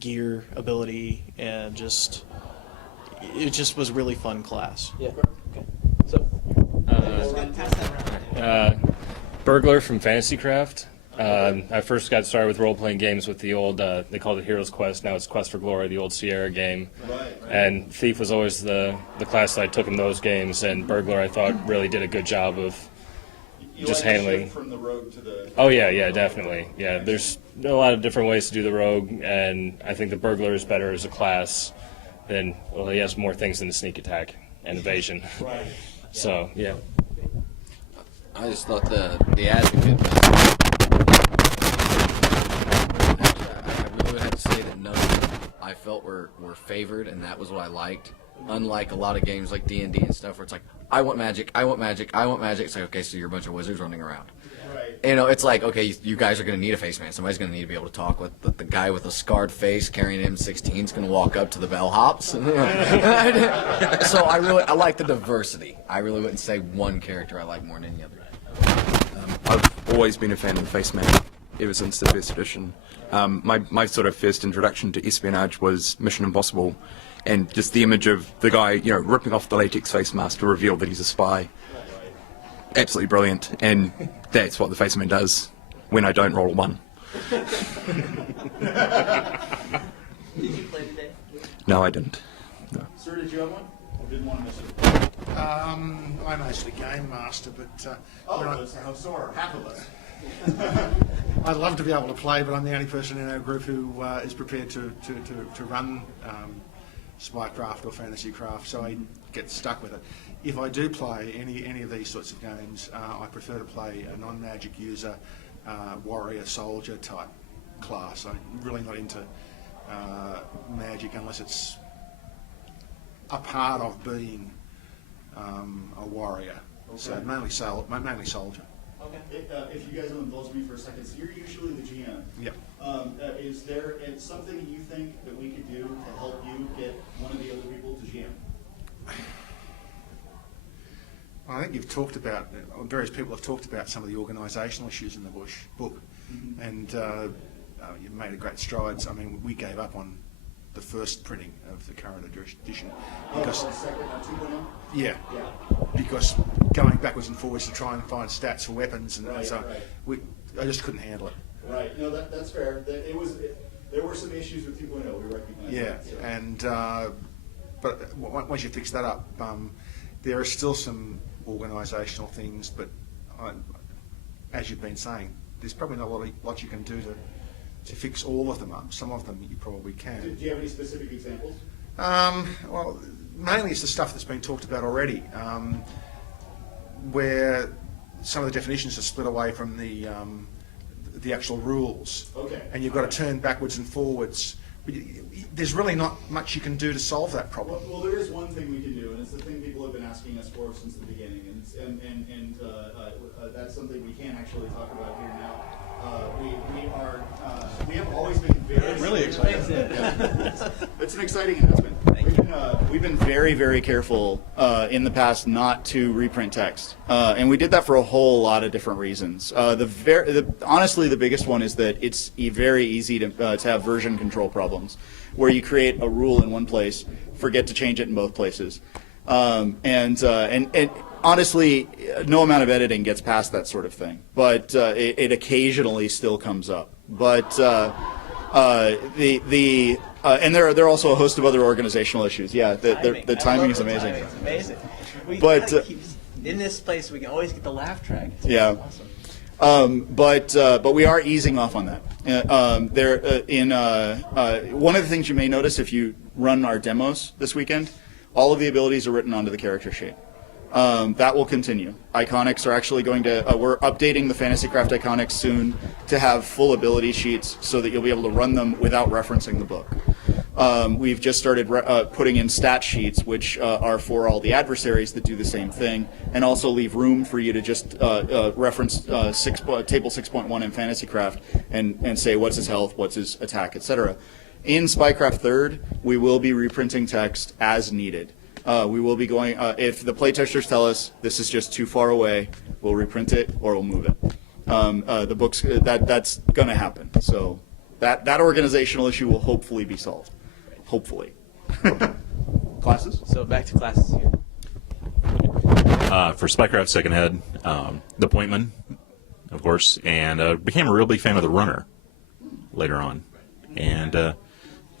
gear ability, and it just was a really fun class. Yeah. Okay. So, Pass that around. Burglar from Fantasy Craft. I first got started with role-playing games with the old, they called it Heroes Quest, now it's Quest for Glory, the old Sierra game. And Thief was always the class that I took in those games, and Burglar I thought really did a good job of just handling. From the rogue to the... Oh yeah, definitely. Yeah, there's a lot of different ways to do the rogue, and I think the Burglar is better as a class than, well, he has more things than the sneak attack and evasion. Right. So, yeah. I just thought the advocate. I really would have to say that none of them I felt were favored, and that was what I liked. Unlike a lot of games like D&D and stuff, where it's like, I want magic, I want magic, I want magic. It's like, okay, so you're a bunch of wizards running around. Right. You know, it's like, okay, you guys are going to need a face man. Somebody's going to need to be able to talk with the guy with a scarred face carrying an M16 is going to walk up to the bellhops. So I like the diversity. I really wouldn't say one character I like more than any other. I've always been a fan of the face man ever since the first edition. My sort of first introduction to espionage was Mission Impossible, and just the image of the guy, ripping off the latex face mask to reveal that he's a spy. Absolutely brilliant, and that's what the face man does when I don't roll a 1. Did you play today? No, I didn't. No. Sir, did you have one? Or didn't want to miss it? I'm mostly game master, but So are half of us. I'd love to be able to play, but I'm the only person in our group who is prepared to run Spycraft or Fantasy Craft, so I get stuck with it. If I do play any of these sorts of games, I prefer to play a non-magic user, warrior, soldier type class. I'm really not into magic unless it's a part of being a warrior. Okay. So mainly soldier. Okay. If you guys will indulge me for a second, so you're usually the GM. Yep. Is there something you think that we could do to help you get one of the other people to GM? I think you've talked about, various people have talked about some of the organisational issues in the book, and you've made a great strides. I mean, we gave up on the first printing of the current edition because Second, 2.0? yeah, because going backwards and forwards to try and find stats for weapons, and Right, so right. I just couldn't handle it. Right. No, that's fair. There were some issues with 2.0. We recognize. Yeah, that, so. and but once you fix that up, there are still some organisational things, but as you've been saying, there's probably not a lot you can do to fix all of them up. Some of them you probably can. Do you have any specific examples? Well, mainly it's the stuff that's been talked about already, where some of the definitions are split away from the actual rules. Okay. And you've got to turn backwards and forwards. But there's really not much you can do to solve that problem. Well, there is one thing we can do, and it's the thing people have been asking us for since the beginning, and that's something we can actually talk about here now. We have always been very Really exciting. It's an exciting announcement. We've been very, very careful in the past not to reprint text, and we did that for a whole lot of different reasons. Honestly, the biggest one is that it's very easy to have version control problems, where you create a rule in one place, forget to change it in both places, and honestly, no amount of editing gets past that sort of thing, but it occasionally still comes up. But and there are also a host of other organizational issues. Yeah, the timing is amazing. It's amazing. We But, gotta keep, in this place, we can always get the laugh track. It's Yeah. awesome. But we are easing off on that. One of the things you may notice if you run our demos this weekend, all of the abilities are written onto the character sheet. That will continue. Iconics are actually going to, we're updating the Fantasy Craft Iconics soon to have full ability sheets so that you'll be able to run them without referencing the book. We've just started putting in stat sheets, which are for all the adversaries that do the same thing, and also leave room for you to just reference table 6.1 in Fantasy Craft and say what's his health, what's his attack, etc. In Spycraft 3rd, we will be reprinting text as needed. We will be going, if the playtesters tell us this is just too far away, we'll reprint it or we'll move it. The books, that's going to happen. So That organizational issue will hopefully be solved. Hopefully. Classes? So back to classes here. For Spycraft Second Head, the Pointman, of course, and became a real big fan of the Runner later on. And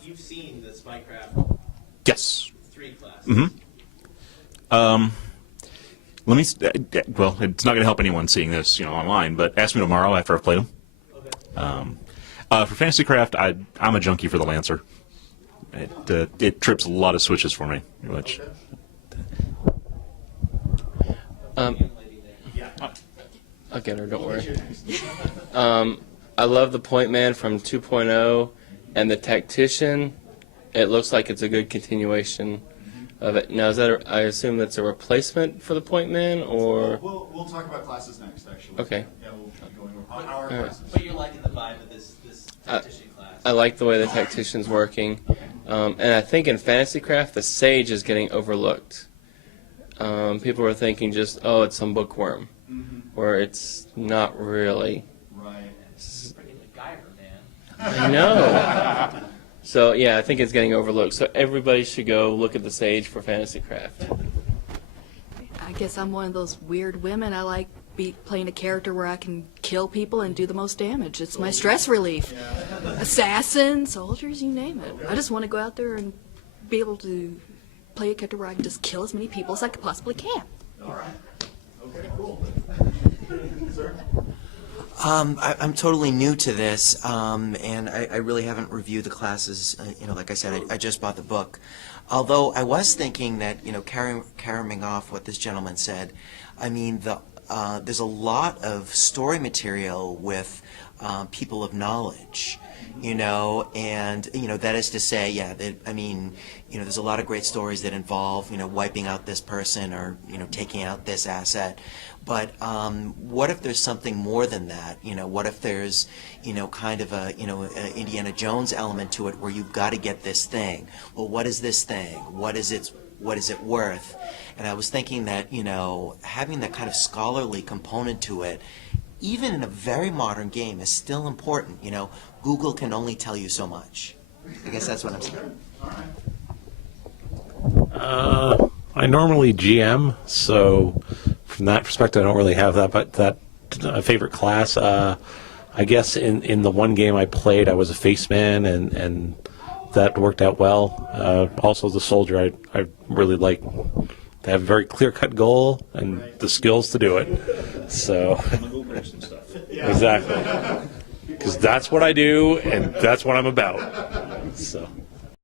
You've seen the Spycraft yes. 3 class. Let me. Well, it's not going to help anyone seeing this, online. But ask me tomorrow after I've played them. For Fantasy Craft, I'm a junkie for the Lancer. It trips a lot of switches for me, which. I'll get her, don't worry. I love the Point Man from 2.0 and the Tactician. It looks like it's a good continuation of it. Now, I assume that's a replacement for the Point Man, or? We'll talk about classes next, actually. Okay. Yeah, we'll be going over our All right. classes. But you're liking the vibe of this tactician class. I like the way the Tactician's working. And I think in Fantasy Craft, the Sage is getting overlooked. People are thinking just, oh, it's some bookworm, where it's not really. Right. Freaking MacGyver, man. I know. So yeah, I think it's getting overlooked. So everybody should go look at the Sage for Fantasy Craft. I guess I'm one of those weird women. I like playing a character where I can kill people and do the most damage. It's my stress relief. Assassin, soldiers, you name it. I just want to go out there and be able to play a character where I can just kill as many people as I possibly can. All right. Okay, cool. Sir? I'm totally new to this, and I really haven't reviewed the classes. Like I said, I just bought the book. Although I was thinking that, carrying off what this gentleman said, I mean, there's a lot of story material with people of knowledge, and, that is to say, there's a lot of great stories that involve, wiping out this person or, taking out this asset. But what if there's something more than that? What if there's, kind of a Indiana Jones element to it where you've got to get this thing? Well, what is this thing? What is it worth? And I was thinking that, having that kind of scholarly component to it, even in a very modern game, is still important. Google can only tell you so much. I guess that's what I'm saying. I normally GM, so from that perspective, I don't really have that favorite class. I guess in the one game I played, I was a faceman, and that worked out well. Also, as a soldier, I really like to have a very clear-cut goal and the skills to do it. So, exactly, because that's what I do, and that's what I'm about. So.